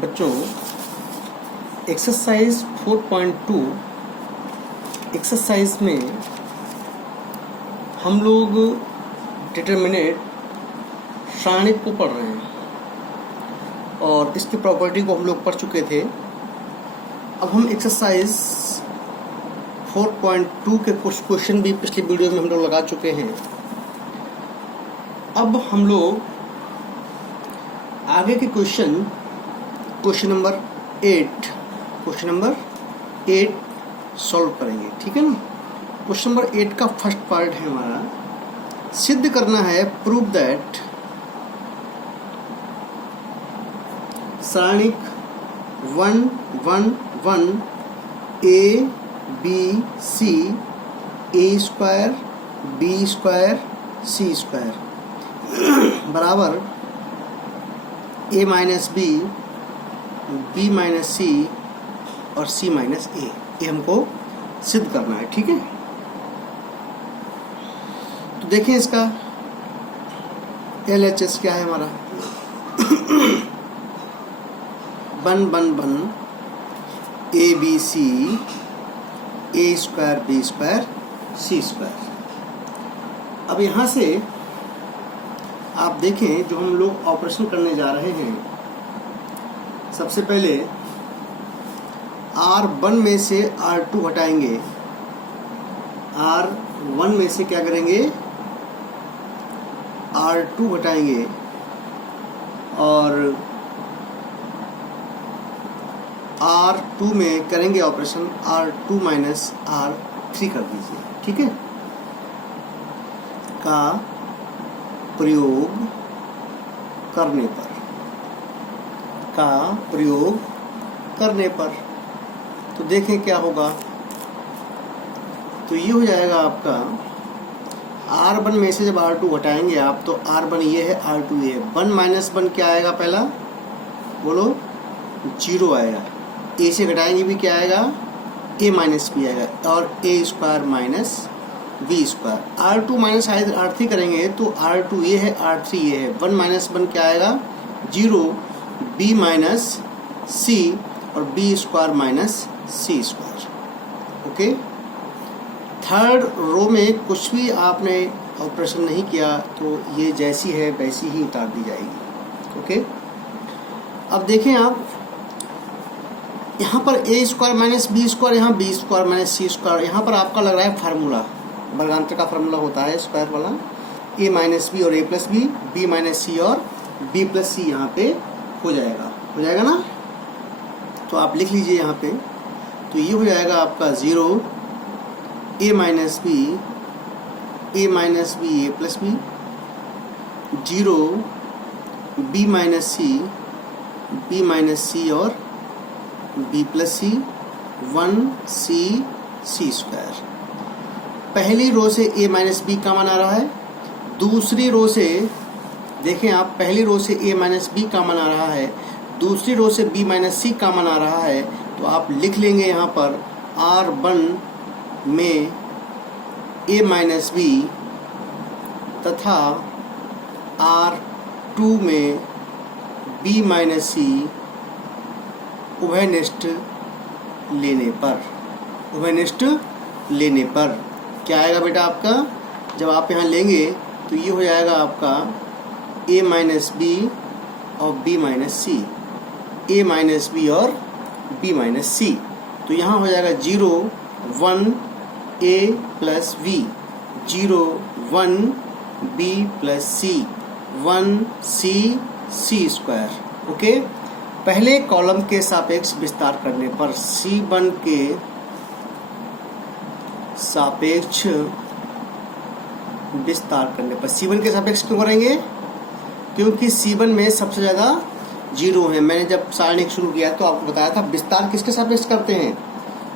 बच्चों exercise 4.2 exercise में हम लोग डिटरमिनेट सारणिक को पढ़ रहे हैं और इसकी प्रॉपर्टी को हम लोग पढ़ चुके थे। अब हम एक्सरसाइज 4.2 के कुछ क्वेश्चन भी पिछले वीडियो में हम लोग लगा चुके हैं। अब हम लोग आगे के क्वेश्चन नंबर 8 सॉल्व करेंगे, ठीक है ना। क्वेश्चन नंबर 8 का फर्स्ट पार्ट है हमारा, सिद्ध करना है प्रूव दैट सारणिक 1 1 1 a b c a square b square c square बराबर a minus b b minus C और c माइनस ए, ये हमको सिद्ध करना है, ठीक है। तो देखें इसका LHS क्या है हमारा one a b c a square b square c square. अब यहाँ से आप देखें जो हम लोग ऑपरेशन करने जा रहे हैं, सबसे पहले R1 में से R2 हटाएंगे, R1 में से क्या करेंगे R2 हटाएंगे और R2 में करेंगे ऑपरेशन R2 माइनस R3 कर दीजिए, ठीक है। का प्रयोग करने पर तो देखें क्या होगा। तो ये हो जाएगा आपका R1 में से जब R2 हटाएंगे आप, तो R1 ये है R2 ये है। 1 माइनस 1 क्या आएगा, पहला बोलो 0 आएगा। A से घटाएंगे भी क्या आएगा, A माइनस B आएगा और A square minus B square. R2 minus R3 करेंगे तो R2 ये है R3 ये है। 1 माइनस 1 क्या आएगा 0, B माइनस C और B square minus C square, okay. Third row में कुछ भी आपने ऑपरेशन नहीं किया तो ये जैसी है वैसी ही उतार दी जाएगी, ओके। अब देखें आप यहाँ पर A square minus B square, यहाँ B square minus C square, यहाँ पर आपका लग रहा है फार्मूला, वर्गांतर का फार्मूला होता है स्क्वायर वाला, A माइनस B और A plus B, B minus C और B प्लस C यहाँ पे हो जाएगा ना। तो आप लिख लीजिए यहाँ पे, तो ये हो जाएगा आपका 0 A minus B A plus B, 0 B minus C और B plus C, 1 C square. पहली रो से A माइनस B कॉमन आ रहा है, दूसरी रो से देखें आप, पहली रो से A माइनस B कॉमन आ रहा है, दूसरी रो से B माइनस C कॉमन आ रहा है। तो आप लिख लेंगे यहाँ पर R1 में A माइनस B तथा R2 में B माइनस C उभयनिष्ठ लेने पर क्या आएगा बेटा आपका, जब आप यहाँ लेंगे तो ये हो जाएगा आपका A माइनस B और B minus C, A minus B और B माइनस C। तो यहाँ हो जाएगा 0 1 A plus V, 0 1 B plus C, 1 C square, okay. पहले कॉलम के सापेक्ष विस्तार करने पर, C1 के सापेक्ष विस्तार करने पर, C1 के सापेक्ष क्यों करेंगे, क्योंकि C1 में सबसे ज़्यादा 0 है। मैंने जब सारणिक शुरू किया तो आपको बताया था विस्तार किसके सापेक्ष करते हैं।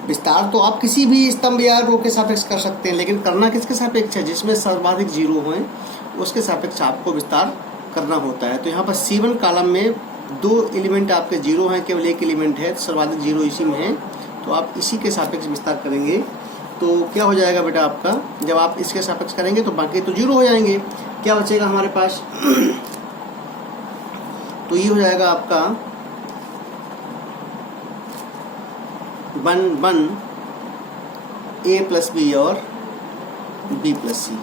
विस्तार तो आप किसी भी स्तंभ या रो के सापेक्ष कर सकते हैं, लेकिन करना किसके सापेक्ष है, जिसमें सर्वाधिक 0 हैं उसके सापेक्ष आपको विस्तार करना होता है। तो यहाँ पर C1 कॉलम में 2 एलिमेंट आपके 0 हैं, केवल एक एलिमेंट है, सर्वाधिक 0 इसी में है, तो आप इसी के सापेक्ष विस्तार करेंगे। तो क्या हो जाएगा बेटा आपका, जब आप इसके सापेक्ष करेंगे तो बाकी तो 0 हो जाएंगे, क्या बचेगा हमारे पास तो ये हो जाएगा आपका वन ए प्लस बी और बी प्लस सी,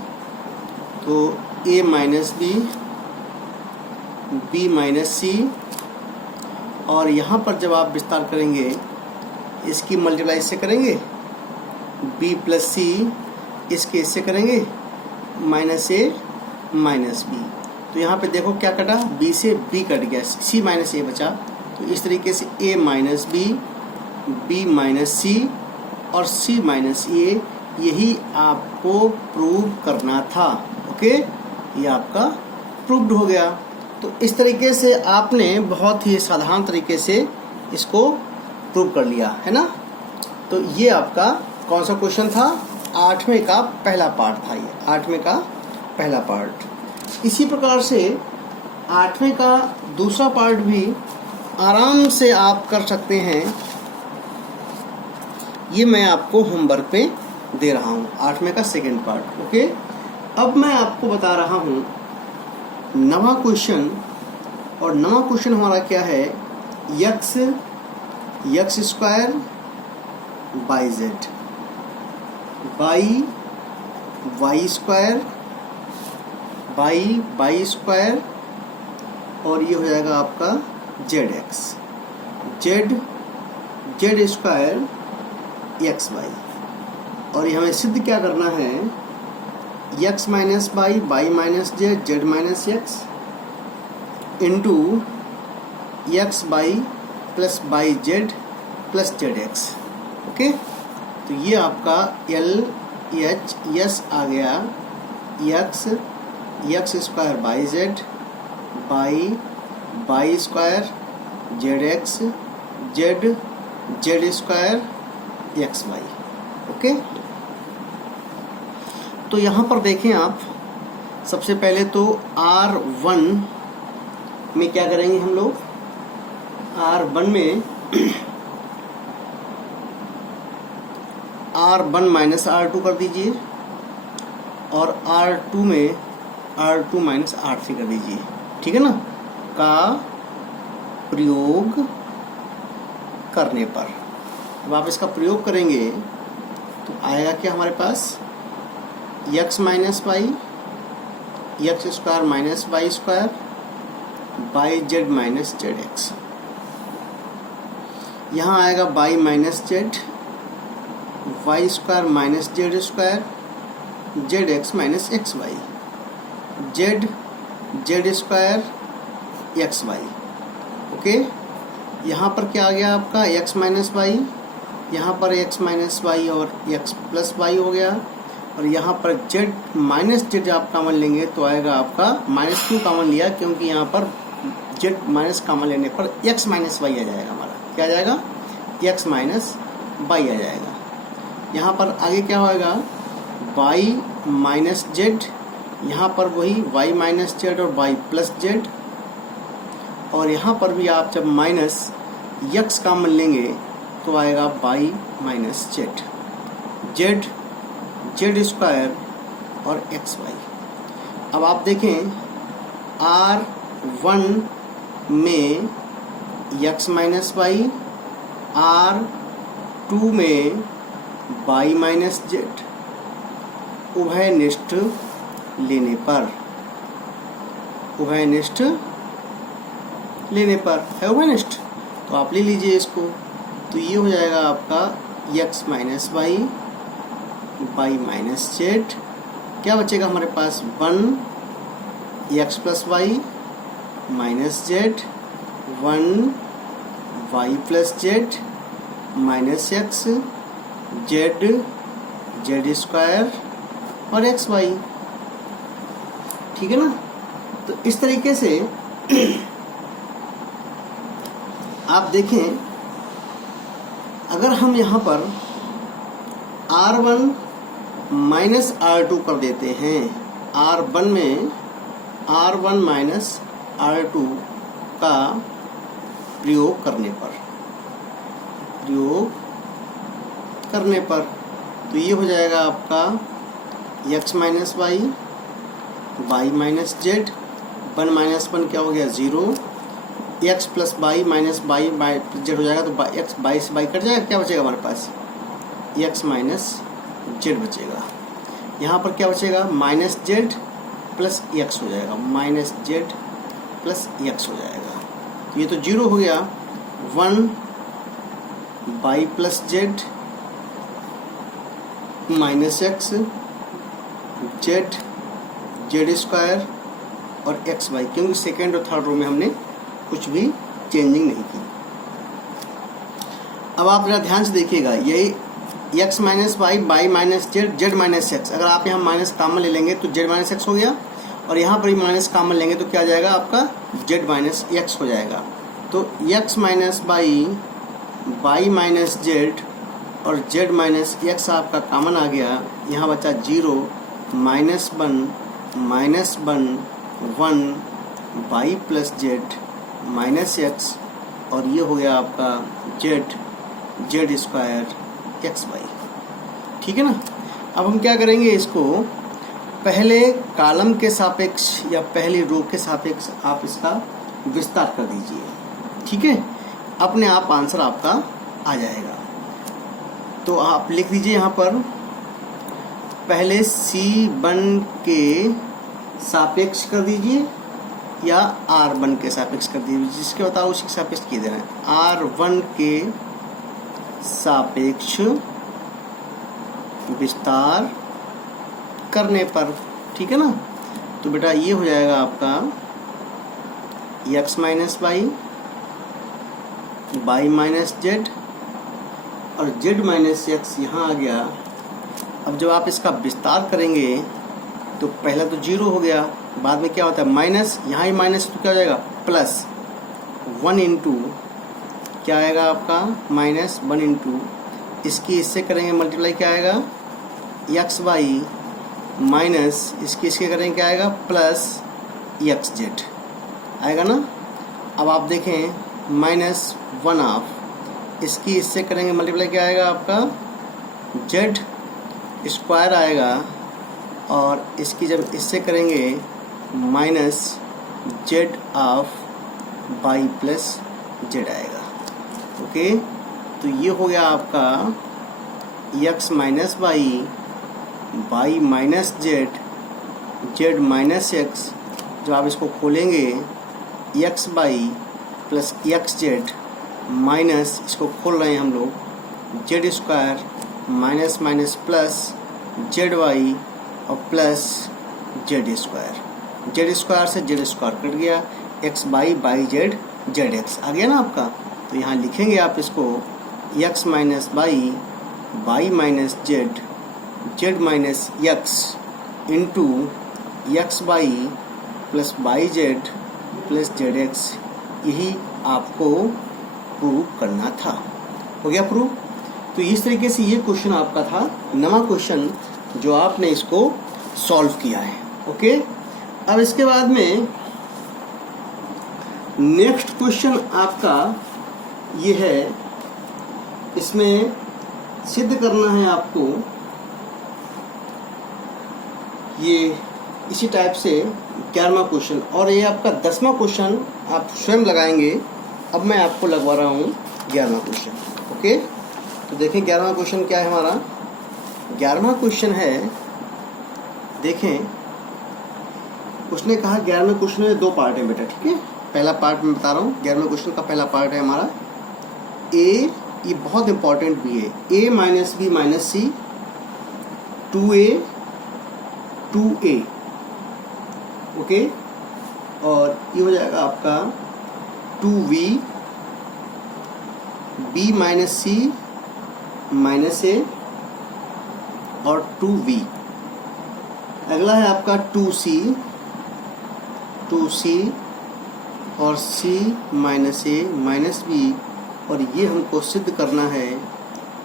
तो ए माइनस बी माइनस सी, और यहाँ पर जब आप विस्तार करेंगे इसकी मल्टीप्लाई से करेंगे, बी प्लस सी इसके इससे करेंगे, माइनस ए माइनस बी, तो यहाँ पे देखो क्या कटा, बी से बी कट गया, सी माइनस ए बचा, तो इस तरीके से ए माइनस बी माइनस सी और सी माइनस ए, यही आपको प्रूव करना था। ओके, ये आपका प्रूव्ड हो गया। तो इस तरीके से आपने बहुत ही साधारण तरीके से इसको प्रूव कर लिया है ना। तो ये आपका कौन सा क्वेश्चन था, 8वें का पहला पार्ट था, ये 8वें का पहला पार्ट। इसी प्रकार से 8वें का दूसरा पार्ट भी आराम से आप कर सकते हैं, ये मैं आपको होमवर्क पे दे रहा हूँ, 8वें का सेकंड पार्ट। ओके, अब मैं आपको बता रहा हूँ नवा क्वेश्चन, और नवा क्वेश्चन हमारा क्या है, x square by z y y square y square, और ये हो जाएगा आपका z x, z square x y, और ये हमें सिद्ध क्या करना है, x minus by minus z minus x into x y plus y z plus z x. Okay, तो ये आपका LHS आ गया, x square y square Z x z square x Y. Okay, तो यहाँ पर देखें आप, सबसे पहले तो R1 में क्या करेंगे हम लोग, R1 में R1 माइनस R2 कर दीजिए, और R2 में R2 माइनस R3 कर दीजिए, ठीक है ना, का प्रयोग करने पर। अब आप इसका प्रयोग करेंगे तो आएगा क्या हमारे पास, X minus Y, X square minus Y square by Z minus Z X, यहाँ आएगा Y minus Z, Y square minus Z square Z X minus X Y, Z square x Y. Okay, यहाँ पर क्या आ गया आपका, X minus Y, यहाँ पर x minus Y और एक्स प्लस वाई हो गया, और यहाँ पर जेड माइनस जेड आप कॉमन लेंगे तो आएगा आपका, माइनस क्यों कॉमन लिया, क्योंकि यहाँ पर जेड माइनस कॉमन लेने पर एक्स माइनस वाई आ जाएगा हमारा, क्या आ जाएगा, एक्स माइनस वाई आ जाएगा। यहाँ पर आगे क्या होएगा, वाई माइनस जेड, यहाँ पर वही वाई माइनस जेड और वाई प्लस जेड, और यहाँ पर भी आप जब माइनस यक्स कॉमन लेंगे तो आएगा y minus Z z square और एक्स वाई। अब आप देखें R1 में यक्स माइनस वाई, R2 में वाई माइनस जेड, उभयनिष्ठ लेने पर, उभयनिष्ठ लेने पर है उभयनिष्ठ, तो आप ले लीजिए इसको, तो ये हो जाएगा आपका x minus y y minus z, क्या बचेगा हमारे पास, 1 x plus y minus z, 1 y plus z minus x z square और एक्स वाई, ठीक है ना। तो इस तरीके से आप देखें, अगर हम यहाँ पर R1 माइनस R2 कर देते हैं, R1 में R1 माइनस R2 का प्रयोग करने पर तो ये हो जाएगा आपका x minus y minus z, 1 minus 1 क्या हो गया 0, x plus y minus y y z हो जाएगा, तो एक्स बाई से बाई कट जाएगा, क्या बचेगा हमारे पास एक्स माइनस जेड बचेगा। यहाँ पर क्या बचेगा माइनस जेड प्लस एक्स हो जाएगा, माइनस जेड प्लस एक्स हो जाएगा। तो ये तो जीरो हो गया, 1 by plus z minus x Z z square और एक्स बाई, क्योंकि सेकेंड और थर्ड रो में हमने कुछ भी चेंजिंग नहीं की। अब आप जरा ध्यान से देखिएगा, यही x minus y by minus Z Z minus x, अगर आप यहाँ माइनस कॉमन ले लेंगे तो जेड माइनस एक्स हो गया, और यहाँ पर भी माइनस कॉमन लेंगे तो क्या आ जाएगा आपका जेड माइनस एक्स हो जाएगा। तो x minus y by minus Z और जेड माइनस एक्स आपका कॉमन आ गया, यहाँ बचा 0 -1 -1 by plus z minus x, और ये हो गया आपका Z z square x by. ठीक है ना। अब हम क्या करेंगे, इसको पहले कॉलम के सापेक्ष या पहली रो के सापेक्ष आप इसका विस्तार कर दीजिए। ठीक है, अपने आप आंसर आपका आ जाएगा। तो आप लिख दीजिए यहाँ पर, पहले C1 के सापेक्ष कर दीजिए या R1 के सापेक्ष कर दीजिए, जिसके बताओ उसी के सापेक्ष किए देना है। R1 के सापेक्ष विस्तार करने पर, ठीक है ना। तो बेटा ये हो जाएगा आपका x minus by minus Z और जेड माइनस एक्स यहाँ आ गया। अब जब आप इसका विस्तार करेंगे तो पहला तो 0 हो गया, बाद में क्या होता है माइनस, यहाँ ही माइनस तो क्या हो जाएगा प्लस 1 इंटू क्या आएगा आपका -1 इंटू इसकी इससे करेंगे मल्टीप्लाई, क्या आएगा एक्स बाई माइनस इसके करेंगे क्या आएगा प्लस एक्स जेड आएगा ना। अब आप देखें -1 ऑफ इसकी इससे करेंगे मल्टीप्लाई, क्या आएगा आपका जेड स्क्वायर आएगा, और इसकी जब इससे करेंगे minus Z of Y plus Z आएगा। ओके, तो ये हो गया आपका X minus by minus Z Z minus X. जब आप इसको खोलेंगे X Y plus X Z minus, इसको खोल रहे हैं हम लोग Z square minus minus plus Z Y और प्लस जेड स्क्वायर से जेड स्क्वायर कट गया, X Y Z Z X आ गया ना आपका। तो यहाँ लिखेंगे आप इसको x minus by minus Z Z minus x into x Y plus y z plus z x. यही आपको प्रूव करना था। हो गया प्रूव। तो इस तरीके से ये क्वेश्चन आपका था, नवा क्वेश्चन जो आपने इसको सॉल्व किया है। ओके, अब इसके बाद में नेक्स्ट क्वेश्चन आपका ये है, इसमें सिद्ध करना है आपको ये इसी टाइप से 11वां क्वेश्चन, और ये आपका 10वां क्वेश्चन आप स्वयं लगाएंगे। अब मैं आपको लगवा रहा हूँ 11वां क्वेश्चन। ओके, तो देखें 11वां क्वेश्चन क्या है हमारा। 11वां क्वेश्चन है, देखें उसने कहा 11वें क्वेश्चन में 2 पार्ट है बेटा। ठीक है, पहला पार्ट मैं बता रहा हूँ, 11वें क्वेश्चन का पहला पार्ट है हमारा ए, ये बहुत इंपॉर्टेंट भी है, a minus b minus c 2a okay, और ये हो जाएगा आपका 2v b minus c minus a और 2v। अगला है आपका 2c और c minus a minus b, और ये हमको सिद्ध करना है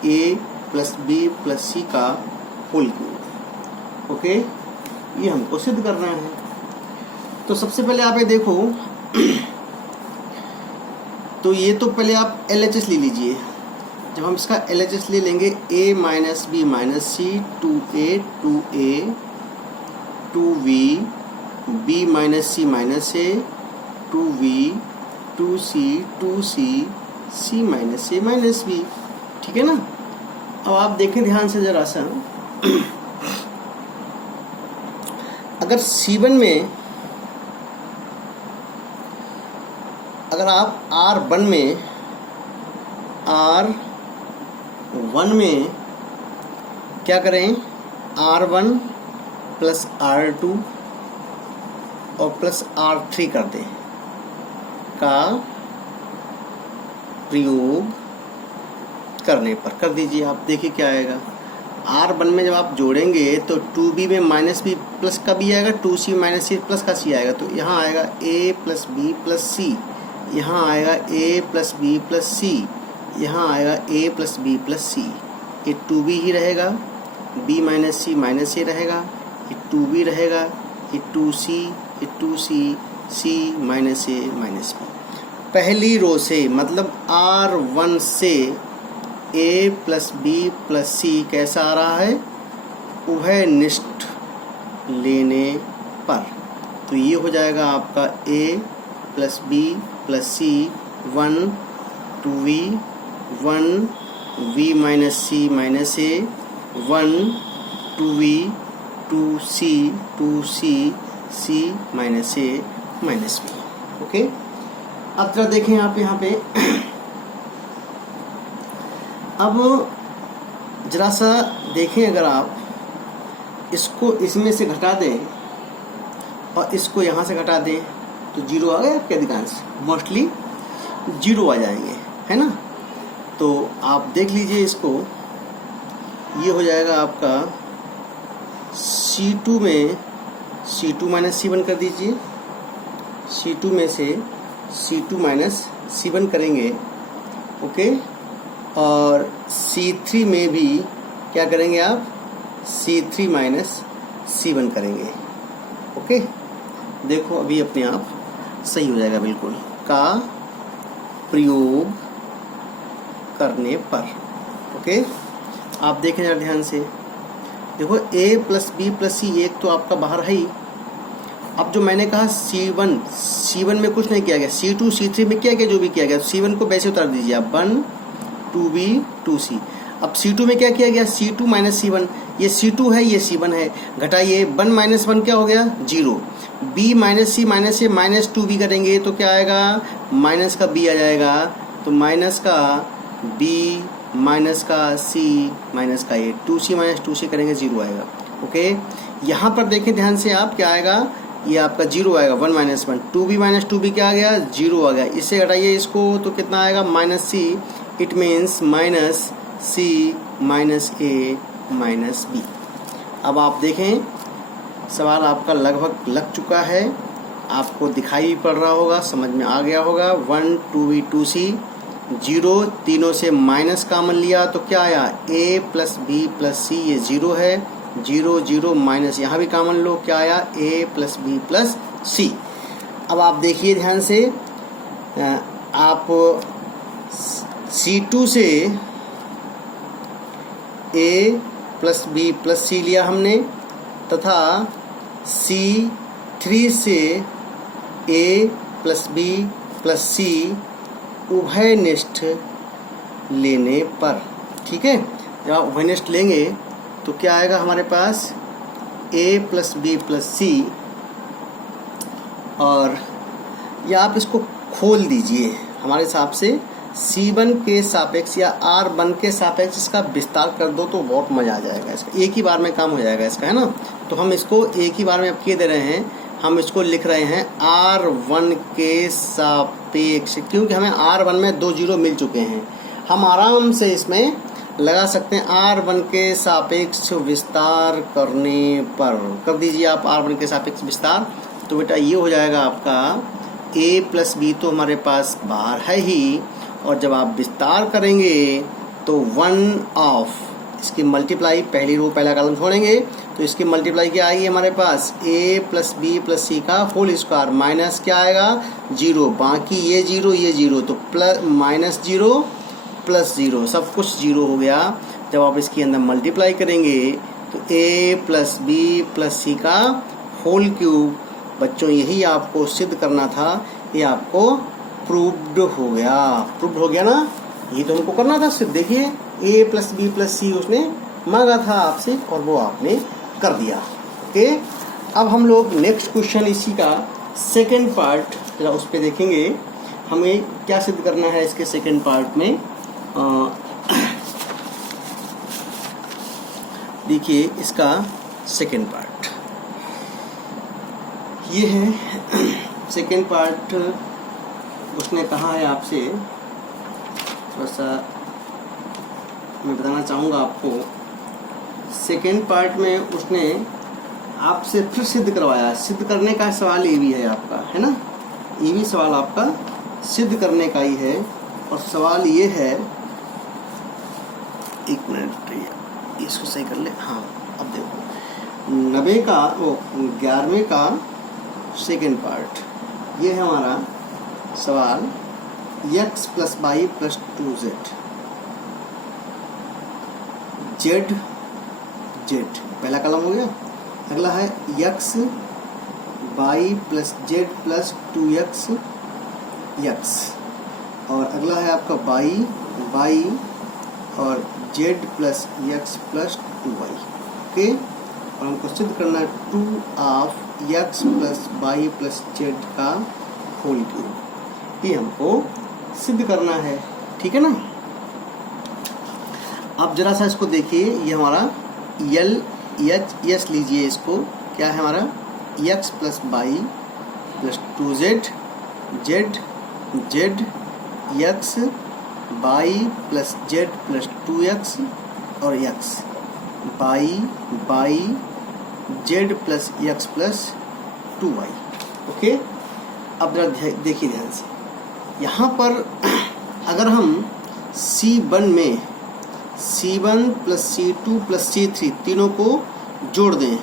a plus b plus c का होल क्यूब। ओके, ये हमको सिद्ध करना है। तो सबसे पहले आप ये देखो, तो ये तो पहले आप LHS ले लीजिए। जब हम इसका LHS ले लेंगे a minus b minus c 2a 2v b minus c minus a 2v 2c c minus a minus b, ठीक है ना। अब आप देखें ध्यान से जरा सा, अगर C1 में अगर आप R1 में क्या करें, R1 प्लस R2 और प्लस R3 कर दें का प्रयोग करने पर, कर दीजिए आप, देखिए क्या आएगा। R1 में जब आप जोड़ेंगे तो 2b में माइनस बी प्लस का बी आएगा, 2c माइनस सी प्लस का सी आएगा, तो यहाँ आएगा a प्लस बी प्लस सी, यहाँ आएगा a प्लस बी प्लस सी, यहाँ आएगा a प्लस बी प्लस सी। ये 2b ही रहेगा, b माइनस सी रहेगा, ये 2b रहेगा, ये 2c, ये 2c, c minus a minus b। पहली रो से मतलब R1 से a प्लस बी प्लस सी कैसा आ रहा है, उभयनिष्ठ लेने पर, तो ये हो जाएगा आपका a plus b plus c 1 2v 1 v minus c minus a 1 2v 2c 2c c minus a minus b। Okay, अब जरा देखें आप यहाँ पे अब जरा सा देखें, अगर आप इसको इसमें से घटा दें और इसको यहाँ से घटा दें तो जीरो आ गए आपके, अधिकांश मोस्टली जीरो आ जाएंगे, है ना। तो आप देख लीजिए इसको, ये हो जाएगा आपका C2 में C2 माइनस C1 कर दीजिए, C2 में से C2 माइनस C1 करेंगे, ओके। और C3 में भी क्या करेंगे आप, C3 माइनस C1 करेंगे, ओके। देखो अभी अपने आप सही हो जाएगा बिल्कुल, का प्रयोग करने पर, ओके। आप देखें जरा ध्यान से, देखो a प्लस बी प्लस सी एक तो आपका बाहर है ही। अब जो मैंने कहा C1 में कुछ नहीं किया गया, C2 C3 में किया गया जो भी किया गया, C1 को वैसे उतार दीजिए आप, 1 2b 2c। अब C2 में क्या किया गया, C2 माइनस C1, ये C2 है ये C1 है, घटाइए 1 माइनस 1 क्या हो गया 0, b माइनस सी माइनस से माइनस 2b करेंगे तो क्या आएगा, माइनस का b आ जाएगा, तो माइनस का b माइनस का c माइनस का a, 2c माइनस 2c करेंगे 0 आएगा, ओके। यहाँ पर देखें ध्यान से आप, क्या आएगा, ये आपका 0 आएगा, 1 माइनस 1, 2b माइनस 2b क्या आ गया 0 आ गया, इससे घटाइए इसको तो कितना आएगा minus c, it means minus c minus a minus b। अब आप देखें सवाल आपका लगभग लग चुका है, आपको दिखाई पड़ रहा होगा, समझ में आ गया होगा। 1 2v 2c 0, तीनों से माइनस कॉमन लिया तो क्या आया, a प्लस बी प्लस सी, ये 0 है, 0 0 माइनस यहाँ भी कॉमन लो, क्या आया a प्लस बी प्लस सी। अब आप देखिए ध्यान से, आप C2 से a प्लस बी प्लस सी लिया हमने, तथा C3 से a प्लस बी प्लस सी उभयनिष्ठ लेने पर, ठीक है। जब आप उभयनिष्ठ लेंगे तो क्या आएगा हमारे पास, a प्लस बी प्लस सी, और या आप इसको खोल दीजिए हमारे हिसाब से, C1 के सापेक्ष या R1 के सापेक्ष इसका विस्तार कर दो तो बहुत मज़ा आ जाएगा, इसका एक ही बार में काम हो जाएगा इसका, है ना। तो हम इसको एक ही बार में अब किए दे रहे हैं, हम इसको लिख रहे हैं R1 के सापेक्ष, क्योंकि हमें R1 में 2 जीरो मिल चुके हैं, हम आराम से इसमें लगा सकते हैं R1 के सापेक्ष विस्तार करने पर। कर दीजिए आप R1 के सापेक्ष विस्तार, तो बेटा ये हो जाएगा आपका a प्लस बी तो हमारे पास बाहर है ही, और जब आप विस्तार करेंगे तो 1 ऑफ इसकी मल्टीप्लाई, पहली रो पहला कॉलम छोड़ेंगे तो इसकी मल्टीप्लाई क्या आएगी हमारे पास, a plus b plus c का होल स्क्वायर, माइनस क्या आएगा 0, बाकी ये 0 तो प्लस माइनस 0 प्लस 0, सब कुछ 0 हो गया। जब आप इसके अंदर मल्टीप्लाई करेंगे तो a plus b plus c का होल क्यूब, बच्चों यही आपको सिद्ध करना था, ये आपको प्रूव्ड हो गया। प्रूव्ड हो गया ना, ये तो हमको करना था सिर्फ। देखिए a प्लस बी प्लस सी उसने मांगा था आपसे और वो आपने कर दिया। ओके, अब हम लोग नेक्स्ट क्वेश्चन इसी का सेकेंड पार्ट जरा उस पर देखेंगे। हमें क्या सिद्ध करना है इसके सेकेंड पार्ट में। देखिए इसका सेकेंड पार्ट ये है। सेकेंड पार्ट उसने कहा है आपसे, थोड़ा सा मैं बताना चाहूँगा आपको। सेकेंड पार्ट में उसने आपसे फिर सिद्ध करवाया। सिद्ध करने का सवाल ये भी है आपका, है ना, ये भी सवाल आपका सिद्ध करने का ही है। और सवाल ये है, एक मिनट इसको सही कर ले। हाँ, अब देखो 90 का 11वें का सेकेंड पार्ट ये है हमारा सवाल। x plus y plus 2z z z पहला कॉलम हो गया। अगला है x y plus z plus 2x x, और अगला है आपका वाई वाई और z plus x plus 2y। Okay, और हमको सिद्ध करना है 2 of x plus y plus z का होल क्यूब। ये हमको सिद्ध करना है, ठीक है ना। अब जरा सा इसको देखिए, ये हमारा यल एच लीजिए इसको। क्या है हमारा x plus y plus 2z z z x y plus z plus 2x और x y y z plus x plus 2y। Okay, अब जरा देखिए ध्यान से। यहाँ पर अगर हम C1 में C1 plus C2 plus C3 तीनों को जोड़ दें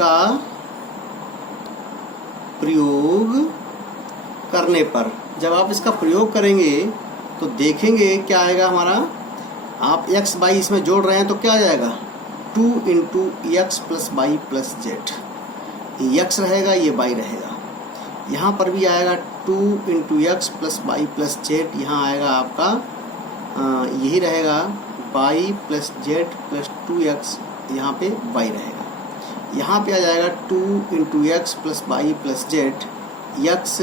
का प्रयोग करने पर, जब आप इसका प्रयोग करेंगे तो देखेंगे क्या आएगा हमारा। आप x बाई इसमें जोड़ रहे हैं तो क्या आ जाएगा 2 into x plus y plus z. ये x रहेगा, ये y रहेगा। यहाँ पर भी आएगा 2 into x plus y plus z. यहाँ आएगा आपका यही रहेगा y plus z plus 2x, यहाँ पे y रहेगा। यहाँ पे आ जाएगा 2 into x plus y plus z x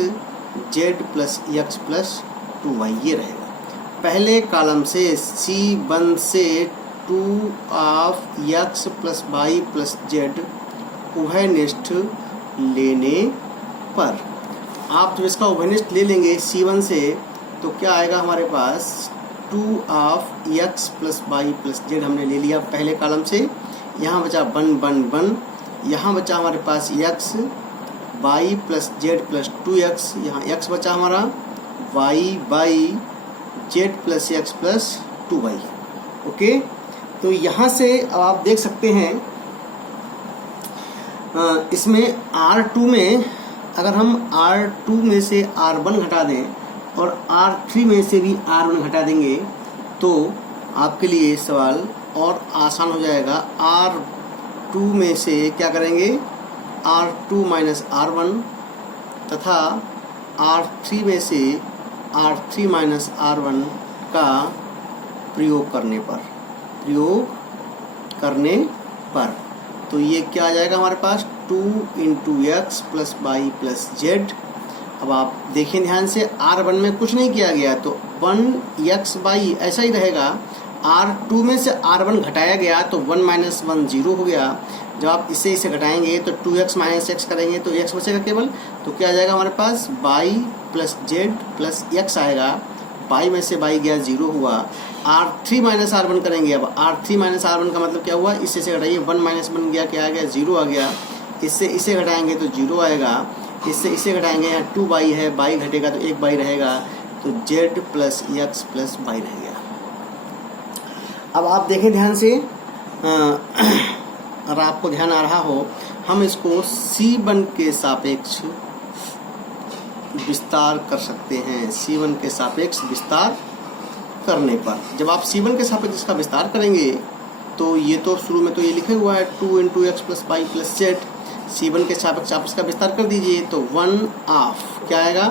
z plus x plus 2y, ये रहेगा। पहले कॉलम से C1 से 2 of x plus y plus z उभयनिष्ठ लेने पर, आप जब इसका उभयनिष्ठ ले लेंगे C1 से तो क्या आएगा हमारे पास 2 of x plus y plus z हमने ले लिया पहले कॉलम से। यहाँ बचा 1 यहाँ बचा हमारे पास x y plus z plus 2x, यहाँ x बचा हमारा y y z plus x plus 2y। Okay, तो यहाँ से अब आप देख सकते हैं इसमें R2 में अगर हम R2 में से R1 घटा दें और R3 में से भी R1 घटा देंगे तो आपके लिए सवाल और आसान हो जाएगा। R2 में से क्या करेंगे R2 माइनस R1 तथा R3 में से R3 माइनस R1 का प्रयोग करने पर तो ये क्या आ जाएगा हमारे पास 2 into x plus y plus z. अब आप देखें ध्यान से, R1 में कुछ नहीं किया गया तो 1x वाई ऐसा ही रहेगा। R2 में से R1 घटाया गया तो 1 माइनस 1 0 हो गया। जब आप इसे घटाएंगे तो 2x माइनस एक्स करेंगे तो x बचेगा केवल। तो क्या आ जाएगा हमारे पास y plus z plus x आएगा। y में से y गया 0 हुआ। R3 माइनस R1 करेंगे। अब R3 माइनस R1 का मतलब क्या हुआ, इससे से घटाइए 1 माइनस 1 गया, क्या आ गया 0 आ गया। इससे इसे घटाएंगे तो 0 आएगा। इससे इसे घटाएंगे, यहाँ 2y है, y घटेगा तो 1y रहेगा, तो z plus x plus y रहेगा। अब आप देखें ध्यान से, अगर आपको ध्यान आ रहा हो, हम इसको C1 के सापेक्ष विस्तार कर सकते हैं। C1 के सापेक्ष विस्तार करने पर, जब आप C1 के सापेक्ष इसका विस्तार करेंगे तो ये तो शुरू में तो ये लिखा हुआ है 2 into x plus y plus z. C1 के सापेक्ष आप इसका विस्तार कर दीजिए तो 1 ऑफ क्या आएगा,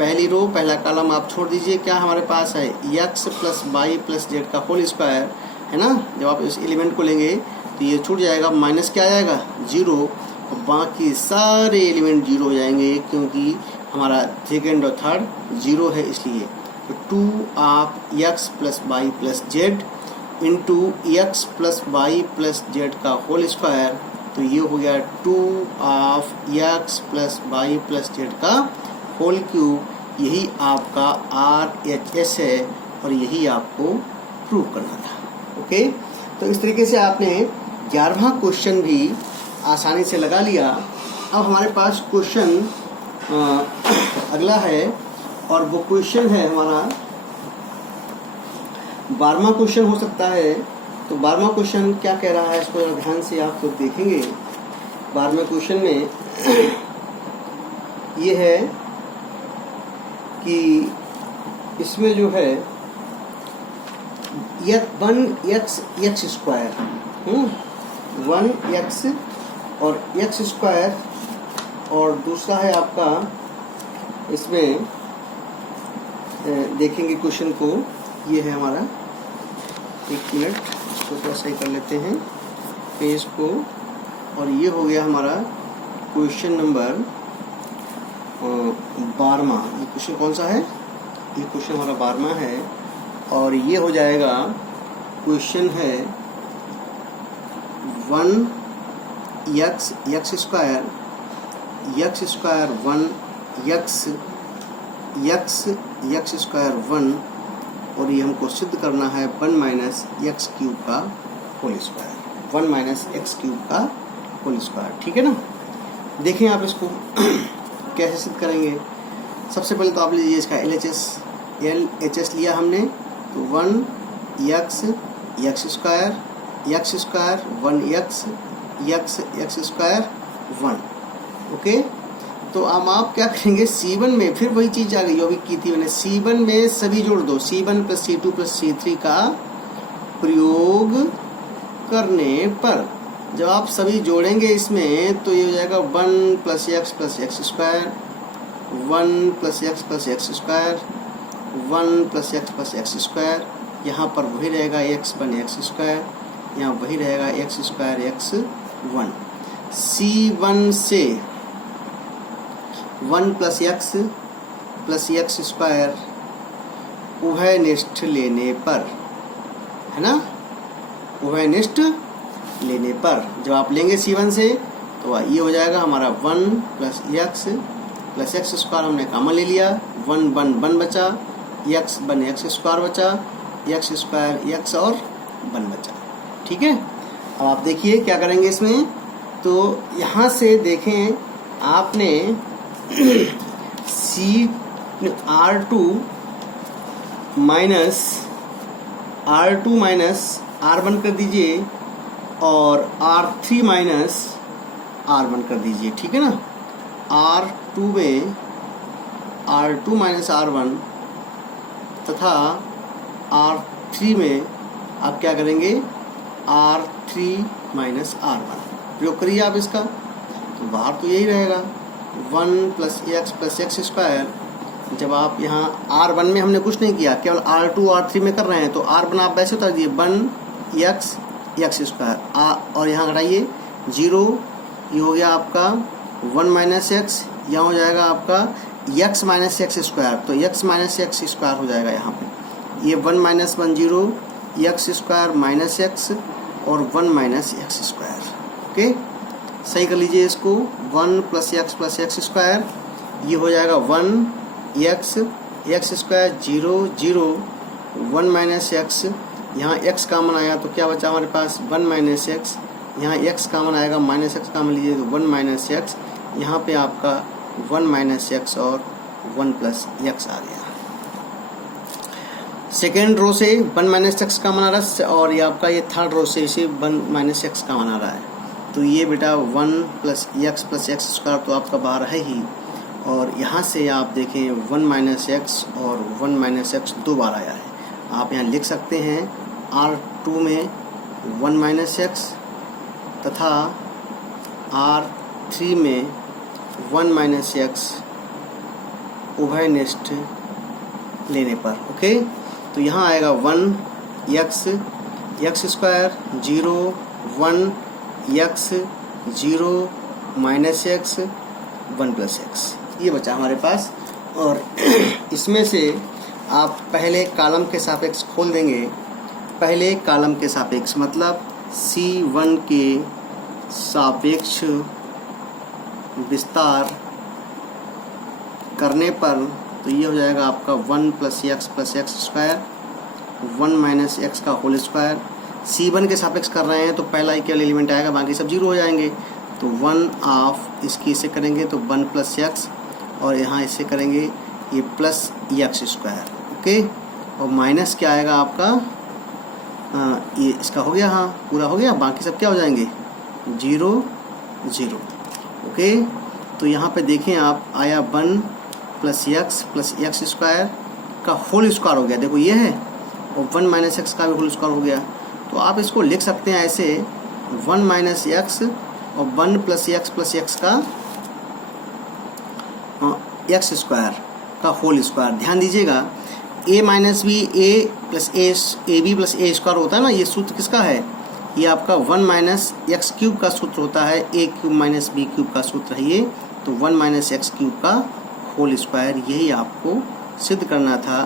पहली रो पहला कॉलम आप छोड़ दीजिए, क्या हमारे पास है x plus y plus z का होल स्क्वायर, है ना। जब आप इस एलिमेंट को लेंगे तो ये छूट जाएगा, माइनस क्या आ जाएगा 0, और बाकी सारे एलिमेंट 0 हो जाएंगे क्योंकि हमारा सेकेंड और थर्ड 0 है इसलिए। तो 2 of x plus y plus z into x plus y plus z का होल स्क्वायर, तो ये हो गया 2 of x plus y plus z का होल क्यूब। यही आपका RHS है और यही आपको प्रूव करना था। ओके, तो इस तरीके से आपने 11वां क्वेश्चन भी आसानी से लगा लिया। अब हमारे पास क्वेश्चन अगला है और वो क्वेश्चन है हमारा 12वां क्वेश्चन हो सकता है। तो 12वां क्वेश्चन क्या कह रहा है इसको ध्यान से आप लोग देखेंगे। 12वें क्वेश्चन में ये है कि इसमें जो है 1x स्क्वायर 1x और x स्क्वायर, और दूसरा है आपका इसमें देखेंगे क्वेश्चन को, ये है हमारा, एक मिनट इसको थोड़ा सही कर लेते हैं पेज को, और ये हो गया हमारा क्वेश्चन नंबर 12वां। ये क्वेश्चन कौन सा है? ये क्वेश्चन हमारा 12वां है और ये हो जाएगा क्वेश्चन है 1x स्क्वायर 1 x स्क्वायर 1, और ये हमको सिद्ध करना है 1 माइनस एक्स क्यूब का whole square, 1 minus x cube का होल स्क्वायर। ठीक है ना। देखें आप इसको कैसे सिद्ध करेंगे। सबसे पहले तो आप लीजिए इसका LHS लिया हमने, तो 1x square 1x square 1। Okay, तो अब आप क्या करेंगे, C1 में फिर वही चीज़ आ गई जो अभी की थी मैंने, C1 में सभी जोड़ दो, C1 plus C2 plus C3 का प्रयोग करने पर जब आप सभी जोड़ेंगे इसमें तो ये हो जाएगा 1 plus x square 1 plus x square 1 plus x square, यहाँ पर वही रहेगा x बन एक्स स्क्वायर, यहाँ वही रहेगा एक्स स्क्वायर x1। C1 से 1 प्लस एक्स स्क्वायर उभयनिष्ठ लेने पर, है ना, उभयनिष्ठ लेने पर जब आप लेंगे C1 से तो ये हो जाएगा हमारा 1 प्लस एक्स स्क्वायर, हमने कॉमन ले लिया, 1 बचा, एक्स बन एक्स स्क्वायर बचा, एक्स स्क्वायर एक्स और 1 बचा। ठीक है। अब आप देखिए क्या करेंगे इसमें, तो यहाँ से देखें आपने R2 माइनस R1 कर दीजिए और R3 माइनस R1 कर दीजिए। ठीक है ना। R2 में R2 माइनस R1 तथा R3 में आप क्या करेंगे, R3 माइनस R1 प्रयोग करिए आप इसका, तो बाहर तो यही रहेगा 1 प्लस एक्स स्क्वायर। जब आप यहाँ R1 में हमने कुछ नहीं किया, केवल R2 R3 में कर रहे हैं, तो R1 आप वैसे उतार दिए 1 एक्स स्क्वायर, और यहाँ घटाइए 0, ये हो गया आपका 1 माइनस एक्स, यहाँ हो जाएगा आपका x माइनस एक्स स्क्वायर, तो x माइनस एक्स स्क्वायर हो जाएगा यहाँ पे, ये 1 minus 1 0, x square minus x और 1 माइनस एक्स स्क्वायर। ओके, सही कर लीजिए इसको, 1 प्लस एक्स स्क्वायर, ये हो जाएगा 1 एक्स स्क्वायर 0 0, 1 माइनस एक्स, यहाँ x कामन आया तो क्या बचा हमारे पास 1 माइनस एक्स, यहाँ x कामन आएगा, माइनस एक्स कामन लीजिए तो 1 माइनस एक्स, यहाँ पे आपका 1 माइनस एक्स और 1 प्लस एक्स आ गया। सेकेंड रो से 1 माइनस एक्स कामन आ रहा है, और ये आपका ये थर्ड रो से इसे 1 माइनस एक्स कामन आ रहा है, तो ये बेटा 1 प्लस एक्स स्क्वायर तो आपका बाहर है ही, और यहाँ से आप देखें 1 माइनस एक्स और 1 माइनस एक्स 2 बार आया है। आप यहाँ लिख सकते हैं R2 में 1 माइनस एक्स तथा R3 में 1 माइनस एक्स उभयनिष्ठ लेने पर। ओके, तो यहाँ आएगा 1 x x square 0 1 x 0 minus x 1 plus x, ये बचा हमारे पास। और इसमें से आप पहले कॉलम के सापेक्ष खोल देंगे, पहले कॉलम के सापेक्ष मतलब C1 के सापेक्ष विस्तार करने पर तो ये हो जाएगा आपका 1 plus x square 1 minus x का होल स्क्वायर। C1 के सापेक्ष कर रहे हैं तो पहला ही केवल एलिमेंट आएगा, बाकी सब जीरो हो जाएंगे। तो 1 ऑफ इसकी इससे करेंगे तो 1 प्लस एक्स, और यहाँ इससे करेंगे ये प्लस एक्स स्क्वायर। ओके, और माइनस क्या आएगा आपका, ये इसका हो गया, हाँ पूरा हो गया, बाकी सब क्या हो जाएंगे 0 0। ओके, तो यहाँ पे देखें आप, आया 1 प्लस एक्स स्क्वायर का होल स्क्वायर हो गया, देखो ये है, और 1 माइनस एक्स का भी होल स्क्वायर हो गया। तो आप इसको लिख सकते हैं ऐसे 1 माइनस एक्स और 1 प्लस एक्स का एक्स स्क्वायर का होल स्क्वायर। ध्यान दीजिएगा, a minus b a plus a b plus A square होता है ना, ये सूत्र किसका है, ये आपका 1 माइनस एक्स क्यूब का सूत्र होता है, ए क्यूब माइनस बी क्यूब का सूत्र है ये। तो 1 माइनस एक्स क्यूब का होल स्क्वायर, यही आपको सिद्ध करना था,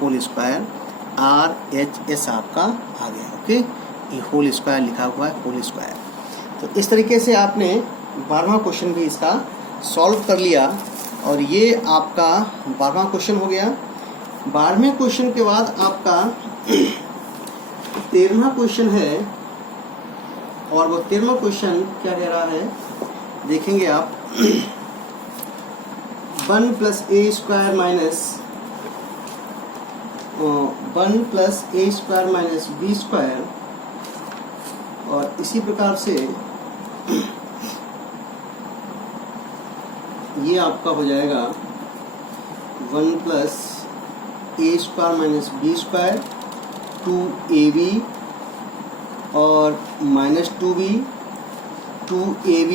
होल स्क्वायर RHS आपका आ गया। ओके, ये होल स्क्वायर लिखा हुआ है, होल स्क्वायर। तो इस तरीके से आपने 12वां क्वेश्चन भी इसका सॉल्व कर लिया, और ये आपका 12वां क्वेश्चन हो गया। 12वें क्वेश्चन के बाद आपका 13वां क्वेश्चन है, और वो 13वां क्वेश्चन क्या कह रहा है देखेंगे आप। 1 प्लस ए स्क्वायर माइनस 1 प्लस ए स्क्वायर माइनस बी स्क्वायर, और इसी प्रकार से ये आपका हो जाएगा 1 प्लस ए square minus B square 2ab और minus 2b 2ab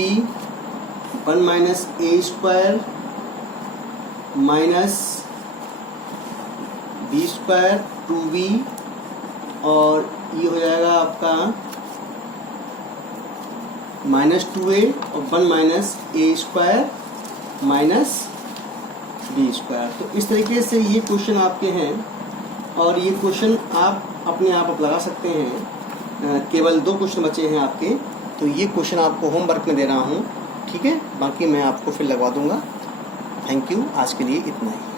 1 minus A square minus B square 2b, और ये हो जाएगा आपका माइनस 2a और 1 minus A square minus B square. तो इस तरीके से ये क्वेश्चन आपके हैं, और ये क्वेश्चन आप अपने आप लगा सकते हैं। केवल 2 क्वेश्चन बचे हैं आपके, तो ये क्वेश्चन आपको होमवर्क में दे रहा हूँ, ठीक है, बाकी मैं आपको फिर लगवा दूंगा। थैंक यू, आज के लिए इतना ही।